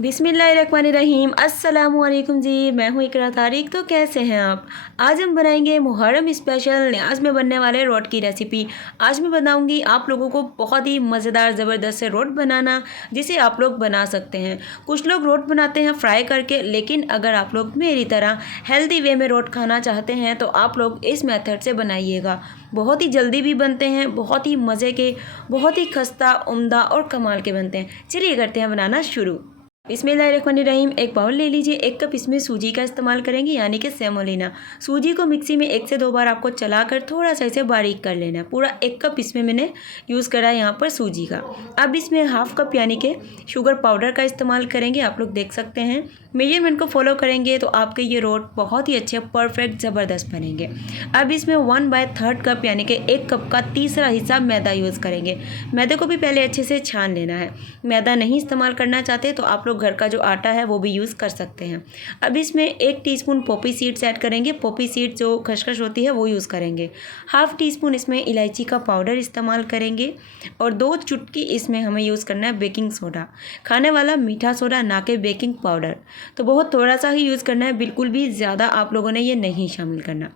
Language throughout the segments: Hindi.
बिस्मिल्लाहिर्रहमानिर्रहीम। अस्सलामुअलैकुम जी, मैं हूँ इकरा तारिक। तो कैसे हैं आप? आज हम बनाएंगे मुहर्रम स्पेशल न्याज में बनने वाले रोट की रेसिपी। आज मैं बताऊंगी आप लोगों को बहुत ही मज़ेदार ज़बरदस्त से रोट बनाना, जिसे आप लोग बना सकते हैं। कुछ लोग रोट बनाते हैं फ्राई करके, लेकिन अगर आप लोग मेरी तरह हेल्दी वे में रोट खाना चाहते हैं तो आप लोग इस मेथड से बनाइएगा। बहुत ही जल्दी भी बनते हैं, बहुत ही मज़े के, बहुत ही खस्ता, उम्दा और कमाल के बनते हैं। चलिए करते हैं बनाना शुरू। बिस्मिल्लाहिर्रहमानिर्रहीम। एक बाउल ले लीजिए। 1 कप इसमें सूजी का इस्तेमाल करेंगे, यानी कि सेमोलिना। सूजी को मिक्सी में 1 से 2 बार आपको चलाकर थोड़ा सा इसे बारीक कर लेना है। पूरा 1 कप इसमें मैंने यूज़ करा है यहाँ पर सूजी का। अब इसमें हाफ कप यानी कि शुगर पाउडर का इस्तेमाल करेंगे। आप लोग देख सकते हैं, मेजरमेंट को फॉलो करेंगे तो आपके ये रोट बहुत ही अच्छे, परफेक्ट, ज़बरदस्त बनेंगे। अब इसमें 1/3 कप यानी कि 1 कप का तीसरा हिस्सा मैदा यूज़ करेंगे। मैदे को भी पहले अच्छे से छान लेना है। मैदा नहीं इस्तेमाल करना चाहते तो आप लोग घर का जो आटा है वो भी यूज़ कर सकते हैं। अब इसमें 1 टीस्पून पॉपी सीड्स ऐड करेंगे। पॉपी सीड्स जो खसखस होती है वो यूज़ करेंगे। हाफ टी स्पून इसमें इलायची का पाउडर इस्तेमाल करेंगे और 2 चुटकी इसमें हमें यूज़ करना है बेकिंग सोडा, खाने वाला मीठा सोडा, ना कि बेकिंग पाउडर। तो बहुत थोड़ा सा ही यूज़ करना है, बिल्कुल भी ज़्यादा आप लोगों ने ये नहीं शामिल करना।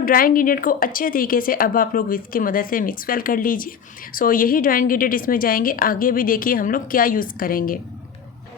ड्राई इंग्रेडिएंट को अच्छे तरीके से अब आप लोग विस्क की मदद से मिक्स वेल कर लीजिए। यही ड्राई इंग्रेडिएंट इसमें जाएंगे। आगे भी देखिए हम लोग क्या यूज़ करेंगे।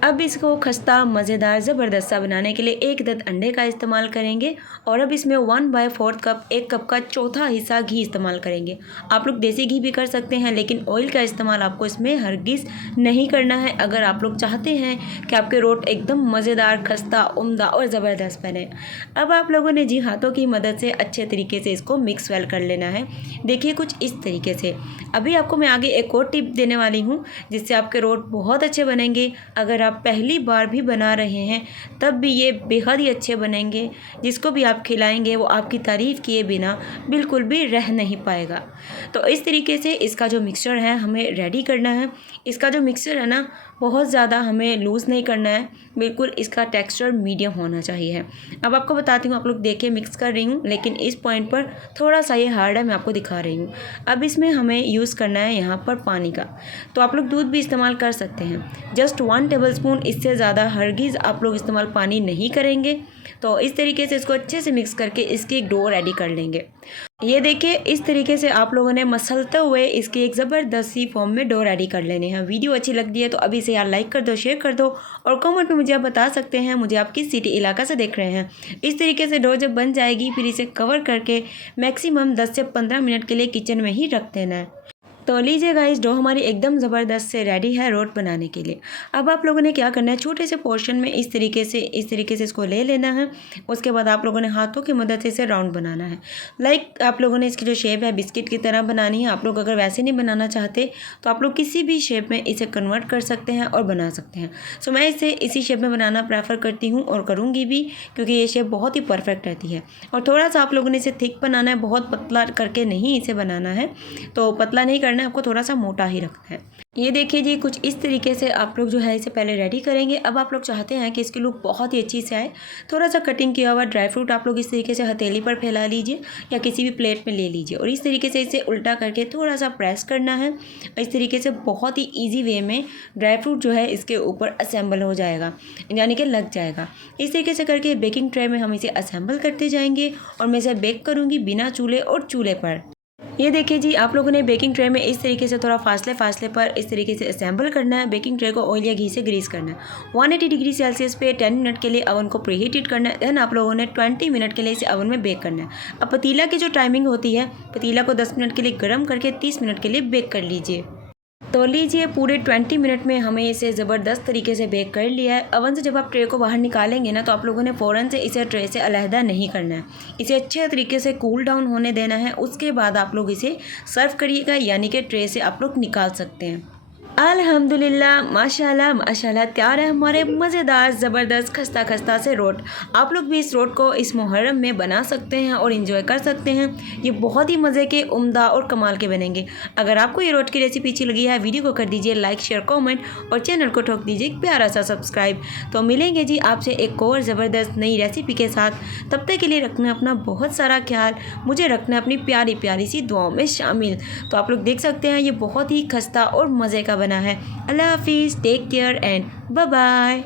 अब इसको खस्ता, मज़ेदार, ज़बरदस्त सा बनाने के लिए 1 अदद अंडे का इस्तेमाल करेंगे और अब इसमें 1/4 कप, 1 कप का चौथा हिस्सा घी इस्तेमाल करेंगे। आप लोग देसी घी भी कर सकते हैं, लेकिन ऑयल का इस्तेमाल आपको इसमें हरगिज़ नहीं करना है अगर आप लोग चाहते हैं कि आपके रोट एकदम मज़ेदार, खस्ता, उम्दा और ज़बरदस्त बने। अब आप लोगों ने जी हाथों की मदद से अच्छे तरीके से इसको मिक्स वेल कर लेना है। देखिए कुछ इस तरीके से। अभी आपको मैं आगे एक और टिप देने वाली हूँ जिससे आपके रोट बहुत अच्छे बनेंगे। अगर आप पहली बार भी बना रहे हैं तब भी ये बेहद ही अच्छे बनेंगे। जिसको भी आप खिलाएंगे वो आपकी तारीफ़ किए बिना बिल्कुल भी रह नहीं पाएगा। तो इस तरीके से इसका जो मिक्सचर है हमें रेडी करना है। इसका जो मिक्सचर है ना, बहुत ज़्यादा हमें लूज़ नहीं करना है, बिल्कुल इसका टेक्सचर मीडियम होना चाहिए। अब आपको बताती हूँ, आप लोग देखिए मिक्स कर रही हूँ, लेकिन इस पॉइंट पर थोड़ा सा ये हार्ड है, मैं आपको दिखा रही हूँ। अब इसमें हमें यूज़ करना है यहाँ पर पानी का। तो आप लोग दूध भी इस्तेमाल कर सकते हैं, जस्ट 1 टेबलस्पून, इससे ज़्यादा हरगिज़ आप लोग इस्तेमाल पानी नहीं करेंगे। तो इस तरीके से इसको अच्छे से मिक्स करके इसकी एक डो रेडी कर लेंगे। ये देखिए इस तरीके से आप लोगों ने मसलते हुए इसकी एक ज़बरदस्त सी फॉर्म में डो रेडी कर लेने हैं। वीडियो अच्छी लगती है तो अभी से यार लाइक कर दो, शेयर कर दो और कमेंट में मुझे आप बता सकते हैं मुझे आप किस सिटी इलाका से देख रहे हैं। इस तरीके से डो जब बन जाएगी फिर इसे कवर करके मैक्सिमम 10 से 15 मिनट के लिए किचन में ही रख देना है। तो लीजिए गाइस, डो हमारी एकदम ज़बरदस्त से रेडी है रोट बनाने के लिए। अब आप लोगों ने क्या करना है, छोटे से पोर्शन में इस तरीके से इसको ले लेना है। उसके बाद आप लोगों ने हाथों की मदद से इसे राउंड बनाना है। लाइक आप लोगों ने इसकी जो शेप है बिस्किट की तरह बनानी है। आप लोग अगर वैसे नहीं बनाना चाहते तो आप लोग किसी भी शेप में इसे कन्वर्ट कर सकते हैं और बना सकते हैं। मैं इसे इसी शेप में बनाना प्रेफर करती हूँ और करूँगी भी, क्योंकि ये शेप बहुत ही परफेक्ट रहती है। और थोड़ा सा आप लोगों ने इसे थिक बनाना है, बहुत पतला करके नहीं इसे बनाना है। तो पतला नहीं करना है, आपको थोड़ा सा मोटा ही रखना है। ये देखिए जी, कुछ इस तरीके से आप लोग जो है इसे पहले रेडी करेंगे। अब आप लोग चाहते हैं कि इसकी लुक बहुत ही अच्छी से आए, थोड़ा सा कटिंग किया हुआ ड्राई फ्रूट आप लोग इस तरीके से हथेली पर फैला लीजिए या किसी भी प्लेट में ले लीजिए और इस तरीके से इसे उल्टा करके थोड़ा सा प्रेस करना है। इस तरीके से बहुत ही ईजी वे में ड्राई फ्रूट जो है इसके ऊपर असेंबल हो जाएगा, यानी कि लग जाएगा। इस तरीके से करके बेकिंग ट्रे में हम इसे असेंबल करते जाएंगे और मैं इसे बेक करूँगी बिना चूल्हे और चूल्हे पर। ये देखिए जी, आप लोगों ने बेकिंग ट्रे में इस तरीके से थोड़ा फासले पर इस तरीके से असेंबल करना है। बेकिंग ट्रे को ऑयल या घी से ग्रीस करना है। 180 डिग्री सेल्सियस पे 10 मिनट के लिए अवन को प्रीहीटेड करना है। देन आप लोगों ने 20 मिनट के लिए इसे अवन में बेक करना है। अब पतीला की जो टाइमिंग होती है, पतीला को 10 मिनट के लिए गर्म करके 30 मिनट के लिए बेक कर लीजिए। तो लीजिए पूरे 20 मिनट में हमें इसे ज़बरदस्त तरीके से बेक कर लिया है। अवन से जब आप ट्रे को बाहर निकालेंगे ना, तो आप लोगों ने फ़ौरन से इसे ट्रे से अलहदा नहीं करना है। इसे अच्छे तरीके से कूल डाउन होने देना है। उसके बाद आप लोग इसे सर्व करिएगा, यानी कि ट्रे से आप लोग निकाल सकते हैं। अल्हम्दुलिल्लाह, माशाल्लाह माशाल्लाह, तैयार है हमारे मज़ेदार ज़बरदस्त खस्ता से रोट। आप लोग भी इस रोट को इस मुहर्रम में बना सकते हैं और इन्जॉय कर सकते हैं। ये बहुत ही मज़े के, उम्दा और कमाल के बनेंगे। अगर आपको ये रोट की रेसिपी अच्छी लगी है, वीडियो को कर दीजिए लाइक, शेयर, कमेंट और चैनल को ठोक दीजिए एक प्यारा सा सब्सक्राइब। तो मिलेंगे जी आपसे एक और ज़बरदस्त नई रेसिपी के साथ। तब तक के लिए रखना अपना बहुत सारा ख्याल, मुझे रखना अपनी प्यारी प्यारी सी दुआओं में शामिल। तो आप लोग देख सकते हैं ये बहुत ही खस्ता और मज़े का बना है। अल्लाह हाफिज़, take care and bye bye.